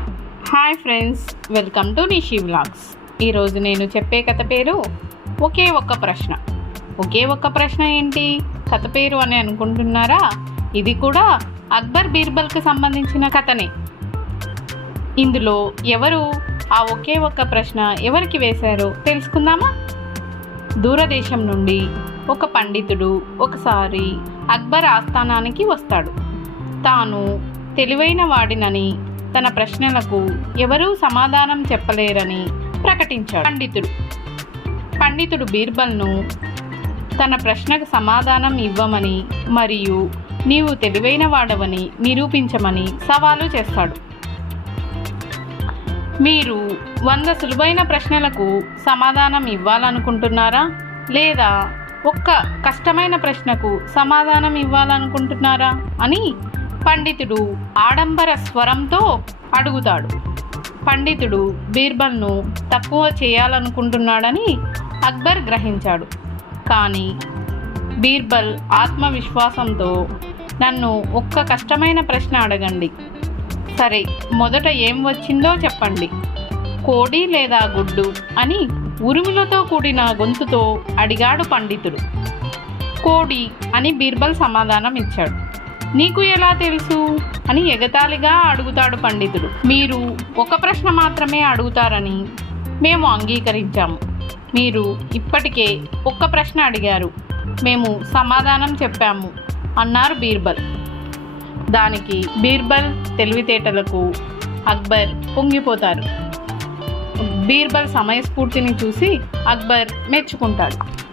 Hi friends welcome to Nishi blogs ఈరోజు నేను చెప్పే కథ పేరు ఒకే ఒక్క ప్రశ్న. ఒకే ఒక్క ప్రశ్న ఏంటి? కథ పేరు అని అనుకుంటున్నారా? ఇది కూడా అక్బర్ బీర్బల్కి సంబంధించిన కథనే. ఇందులో ఎవరు ఆ ఒకే ఒక్క ప్రశ్న ఎవరికి వేశారో తెలుసుకుందామా? దూరదేశం నుండి ఒక పండితుడు ఒకసారి అక్బర్ ఆస్థానానికి వస్తాడు. తాను తెలివైన వాడినని తన ప్రశ్నలకు ఎవరూ సమాధానం చెప్పలేరని ప్రకటించాడు. పండితుడు. పండితుడు బీర్బల్ను తన ప్రశ్నకు సమాధానం ఇవ్వమని మరియు నీవు తెలివైన వాడవని నిరూపించమని సవాలు చేస్తాడు. మీరు వంద సులువైన ప్రశ్నలకు సమాధానం ఇవ్వాలనుకుంటున్నారా? లేదా ఒక్క కష్టమైన ప్రశ్నకు సమాధానం ఇవ్వాలనుకుంటున్నారా? అని పండితుడు ఆడంబర స్వరంతో అడుగుతాడు. పండితుడు బీర్బల్ను తక్కువ చేయాలనుకుంటున్నాడని అక్బర్ గ్రహించాడు. కానీ బీర్బల్ ఆత్మవిశ్వాసంతో నన్ను ఒక్క కష్టమైన ప్రశ్న అడగండి. సరే మొదట ఏం వచ్చిందో చెప్పండి. కోడి లేదా గుడ్డు అని ఉరుములతో కూడిన గొంతుతో అడిగాడు పండితుడు. కోడి అని బీర్బల్ సమాధానం ఇచ్చాడు నీకు ఎలా తెలుసు? అని ఎగతాళిగా అడుగుతాడు పండితుడు. మీరు ఒక ప్రశ్న మాత్రమే అడుగుతారని మేము అంగీకరించాము. మీరు ఇప్పటికే ఒక్క ప్రశ్న అడిగారు. మేము సమాధానం చెప్పాము అన్నారు బీర్బల్. దానికి బీర్బల్ తెలివితేటలకు అక్బర్ పొంగిపోతారు. బీర్బల్ సమయస్ఫూర్తిని చూసి అక్బర్ మెచ్చుకుంటాడు.